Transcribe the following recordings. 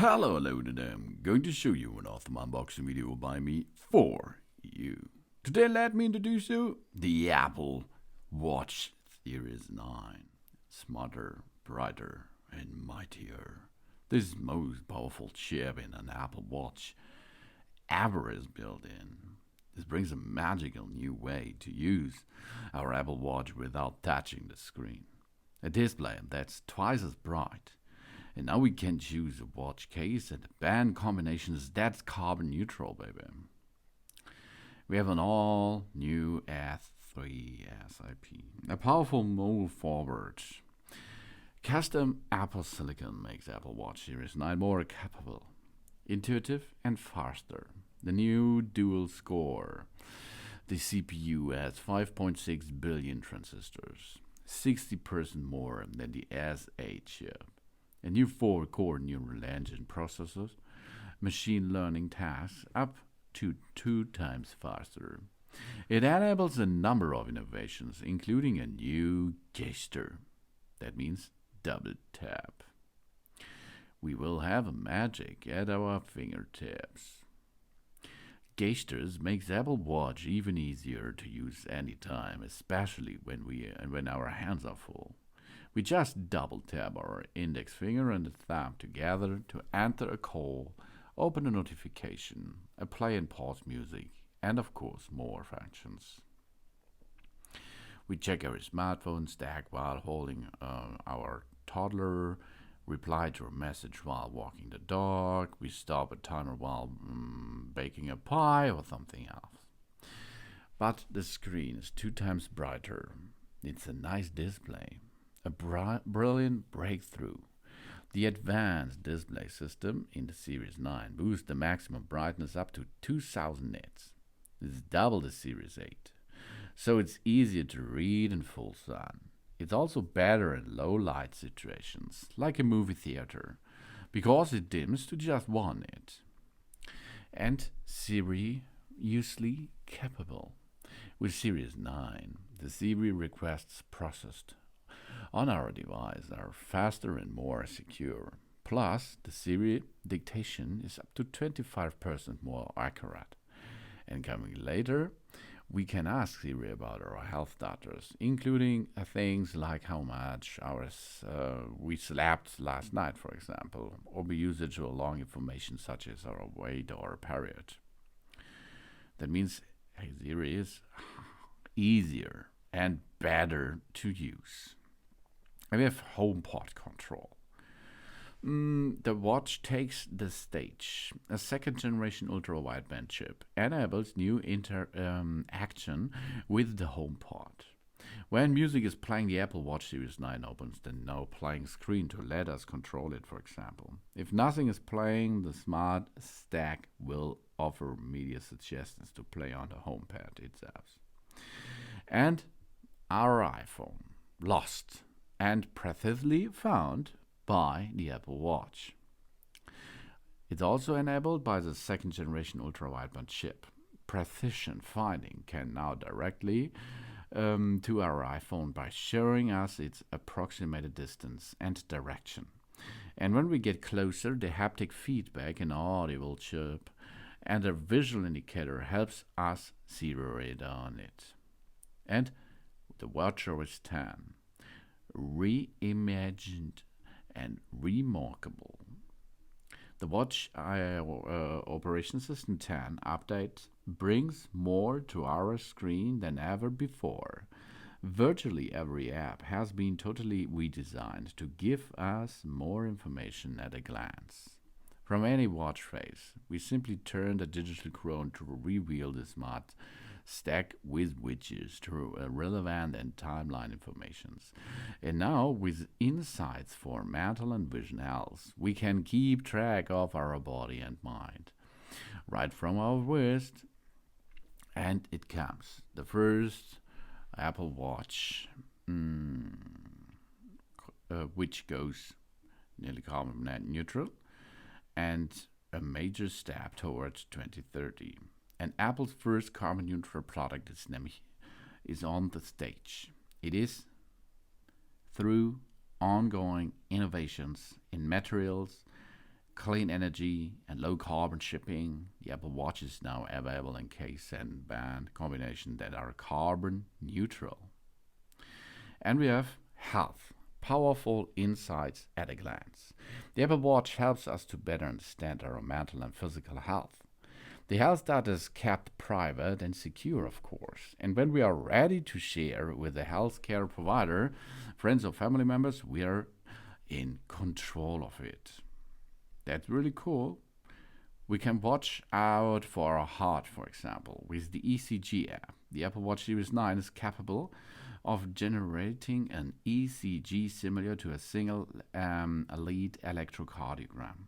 Hello today. I'm going to show you an awesome unboxing video by me for you. Today let me introduce you the Apple Watch Series 9. Smarter, brighter, and mightier. This most powerful chip in an Apple Watch ever is built in. This brings a magical new way to use our Apple Watch without touching the screen. A display that's twice as bright. And now we can choose a watch case and a band combinations that's carbon neutral, baby. We have an all new S3 SIP, a powerful move forward. Custom Apple silicon makes Apple Watch Series 9 more capable, intuitive, and faster. The new dual score. The CPU has 5.6 billion transistors, 60% more than the S8 chip. A new 4-core neural engine processors, machine learning tasks up to 2 times faster. It enables a number of innovations, including a new gesture. That means double tap. We will have a magic at our fingertips. Gestures makes Apple Watch even easier to use anytime, especially when our hands are full. We just double tap our index finger and the thumb together to enter a call, open a notification, play and pause music, and of course more functions. We check our smartphone stack while holding our toddler, reply to a message while walking the dog, we stop a timer while baking a pie or something else. But the screen is 2 times brighter. It's a nice display. A brilliant breakthrough. The advanced display system in the Series 9 boosts the maximum brightness up to 2000 nits. This is double the Series 8. So it's easier to read in full sun. It's also better in low light situations, like a movie theater, because it dims to just 1 nit. And seriously capable. With Series 9, the Siri requests processed on our device are faster and more secure. Plus, the Siri dictation is up to 25% more accurate. And coming later, we can ask Siri about our health status, including things like how much hours we slept last night, for example, or we use it to along information such as our weight or period. That means hey, Siri is easier and better to use. And we have HomePod control. The watch takes the stage. A second-generation ultra-wideband chip enables new interaction with the HomePod. When music is playing, the Apple Watch Series 9 opens the no playing screen to let us control it, for example. If nothing is playing, the smart stack will offer media suggestions to play on the HomePod itself. And our iPhone, lost and precisely found by the Apple Watch. It's also enabled by the second generation ultra-wideband chip. Precision finding can now directly to our iPhone by showing us its approximated distance and direction. And when we get closer, the haptic feedback and audible chip and a visual indicator helps us zero in on it. And the WatchOS 10, reimagined and remarkable. The Watch Operation System 10 update brings more to our screen than ever before. Virtually every app has been totally redesigned to give us more information at a glance. From any watch face, we simply turn the digital crown to reveal the smart stack with widgets to relevant and timeline informations. And now, with insights for mental and vision health, we can keep track of our body and mind. Right from our wrist, and it comes. The first Apple Watch, which goes nearly carbon net neutral, and a major step towards 2030. And Apple's first carbon neutral product is on the stage. It is through ongoing innovations in materials, clean energy and low carbon shipping. The Apple Watch is now available in case and band combination that are carbon neutral. And we have health, powerful insights at a glance. The Apple Watch helps us to better understand our mental and physical health. The health data is kept private and secure, of course. And when we are ready to share with a healthcare provider, friends or family members, we are in control of it. That's really cool. We can watch out for our heart, for example, with the ECG app. The Apple Watch Series 9 is capable of generating an ECG similar to a single lead electrocardiogram.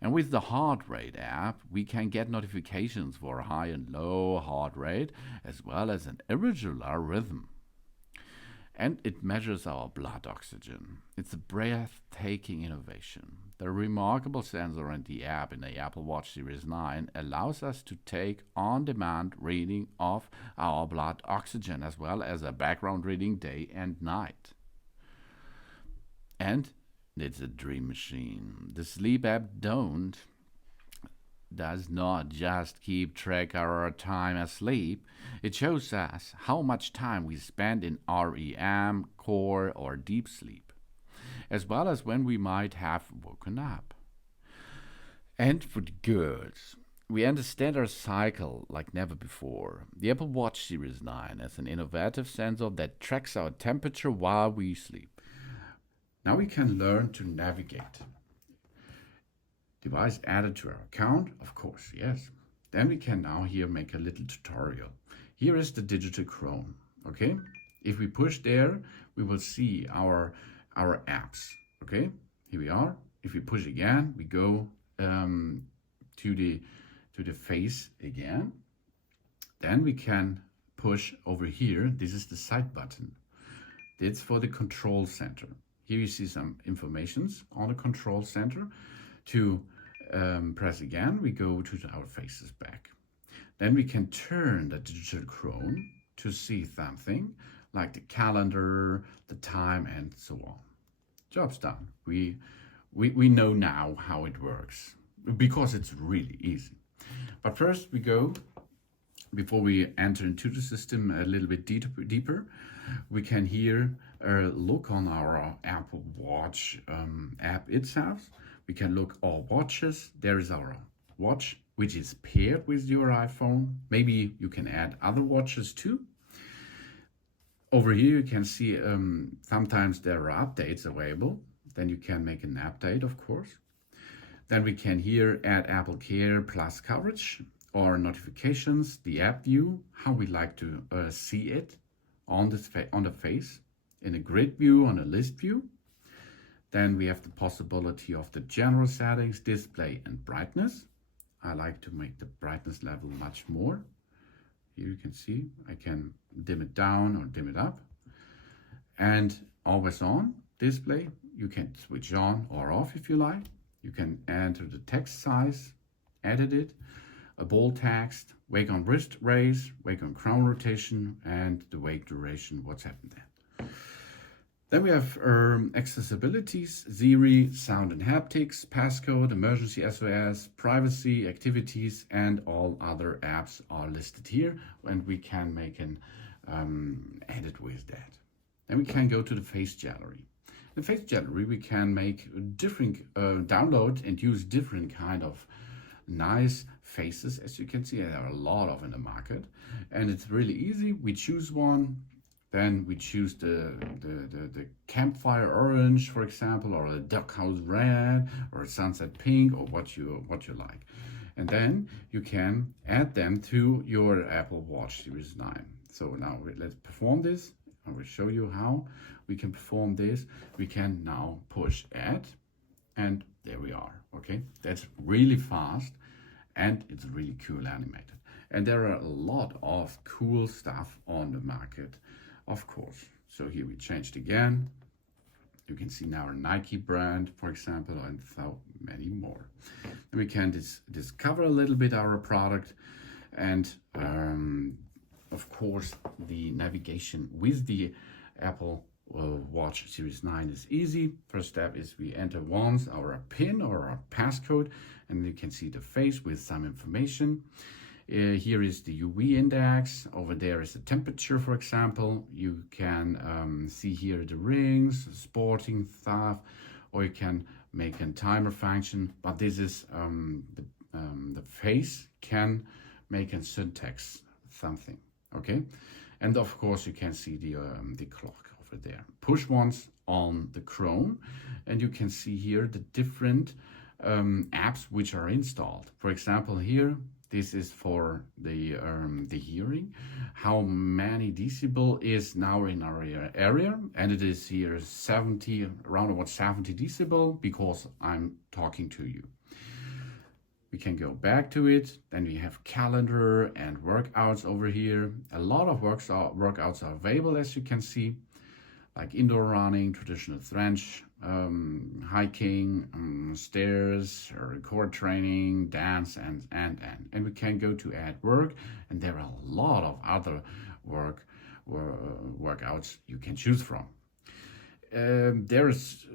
And with the heart rate app, we can get notifications for high and low heart rate, as well as an irregular rhythm. And it measures our blood oxygen. It's a breathtaking innovation. The remarkable sensor in the app in the Apple Watch Series 9 allows us to take on-demand reading of our blood oxygen, as well as a background reading day and night. And it's a dream machine. The sleep app does not just keep track of our time asleep. It shows us how much time we spend in REM, core, or deep sleep, as well as when we might have woken up. And for the girls, we understand our cycle like never before. The Apple Watch Series 9 has an innovative sensor that tracks our temperature while we sleep. Now we can learn to navigate. Device added to our account, of course, yes. Then we can now here make a little tutorial. Here is the digital Chrome, okay? If we push there, we will see our apps, okay? Here we are. If we push again, we go to the face again. Then we can push over here. This is the side button. It's for the control center. Here you see some informations on the control center. To press again, we go to our faces back. Then we can turn the digital Chrome to see something like the calendar, the time, and so on. Job's done. We know now how it works because it's really easy. But first we go, before we enter into the system a little bit deeper, we can here look on our Apple Watch app itself. We can look all watches. There is our watch, which is paired with your iPhone. Maybe you can add other watches too. Over here you can see sometimes there are updates available. Then you can make an update, of course. Then we can here add Apple Care Plus coverage or notifications, the app view, how we like to see it on the face, in a grid view, on a list view. Then we have the possibility of the general settings, display and brightness. I like to make the brightness level much more. Here you can see I can dim it down or dim it up. And always on display, you can switch on or off if you like. You can enter the text size, edit it, a bold text, wake on wrist raise, wake on crown rotation, and the wake duration, what's happened there. Then we have accessibilities, Siri, sound and haptics, passcode, emergency SOS, privacy, activities, and all other apps are listed here, and we can make an edit with that. Then we can go to the face gallery. In the face gallery, we can make different download and use different kind of nice faces. As you can see, there are a lot of in the market, and it's really easy. We choose one. Then we choose the campfire orange, for example, or the duck house red, or sunset pink, or what you like. And then you can add them to your Apple Watch Series 9. So now let's perform this. I will show you how we can perform this. We can now push add, and there we are. Okay, that's really fast, and it's really cool animated. And there are a lot of cool stuff on the market, of course. So here we changed again. You can see now our Nike brand, for example, and so many more. And we can discover a little bit our product, and of course the navigation with the Apple watch Series 9 is easy. First step is we enter once our PIN or our passcode, and you can see the face with some information. Here is the UV index. Over there is the temperature, for example. You can see here the rings, sporting stuff, or you can make a timer function. But this is the face can make a syntax something. Okay, and of course you can see the clock over there. Push once on the Chrome, and you can see here the different apps which are installed. For example, here this is for the hearing. How many decibel is now in our area, and it is here 70, around about 70 decibel because I'm talking to you. We can go back to it. Then we have calendar and workouts over here. A lot of workouts are available, as you can see, like indoor running, traditional strength, hiking, stairs, core training, dance, and we can go to add work, and there are a lot of other workouts you can choose from. There is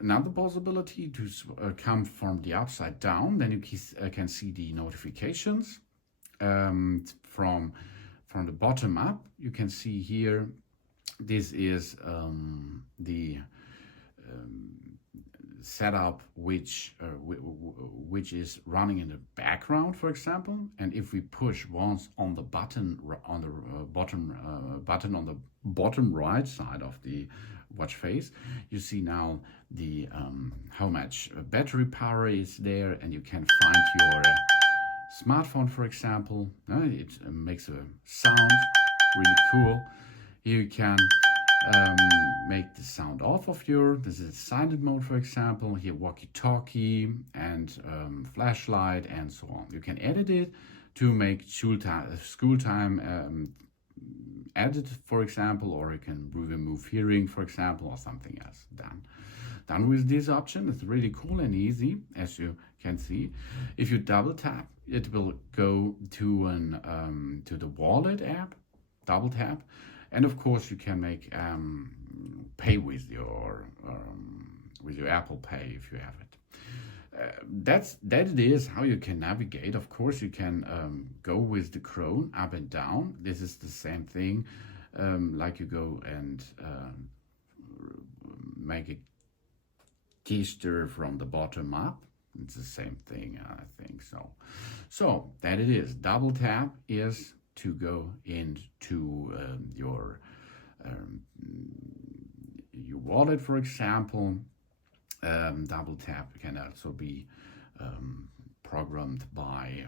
another possibility to come from the upside down. Then you can see the notifications from the bottom up. You can see here, this is the setup which is running in the background, for example. And if we push once on the button on the button on the bottom right side of the watch face, you see now the how much battery power is there, and you can find your smartphone, for example. It makes a sound, really cool. Here you can make the sound off of this is silent mode, for example. Here walkie-talkie and flashlight and so on. You can edit it to make school time edit, for example, or you can remove hearing, for example, or something else. Done with this option. It's really cool and easy, as you can see. If you double tap, it will go to the wallet app. Double tap, and of course you can make pay with your Apple Pay if you have it. That it is how you can navigate. Of course, you can go with the Chrome up and down. This is the same thing, like you go and make a gesture from the bottom up. It's the same thing, I think so. So that it is. Double tap is to go into your wallet, for example. Double tap can also be programmed by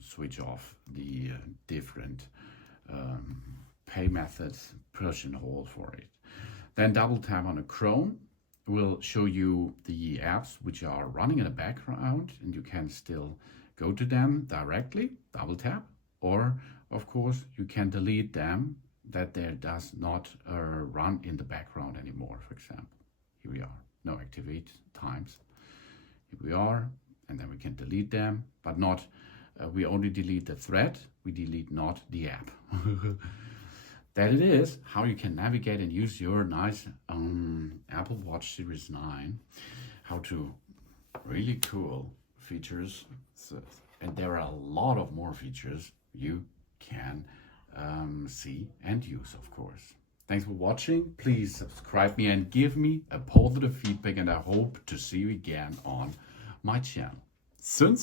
switch off the different pay methods, push and hold for it. Then double tap on a Chrome will show you the apps which are running in the background, and you can still go to them directly, double tap, or of course you can delete them that there does not run in the background anymore. For example, here we are. No activate times. Here we are, and then we can delete them, but not, we only delete the thread, we delete not the app. That it is how you can navigate and use your nice Apple Watch Series 9. How to really cool features. So, and there are a lot of more features you can see and use, of course. Thanks for watching. Please subscribe me and give me a positive feedback, and I hope to see you again on my channel. Soon.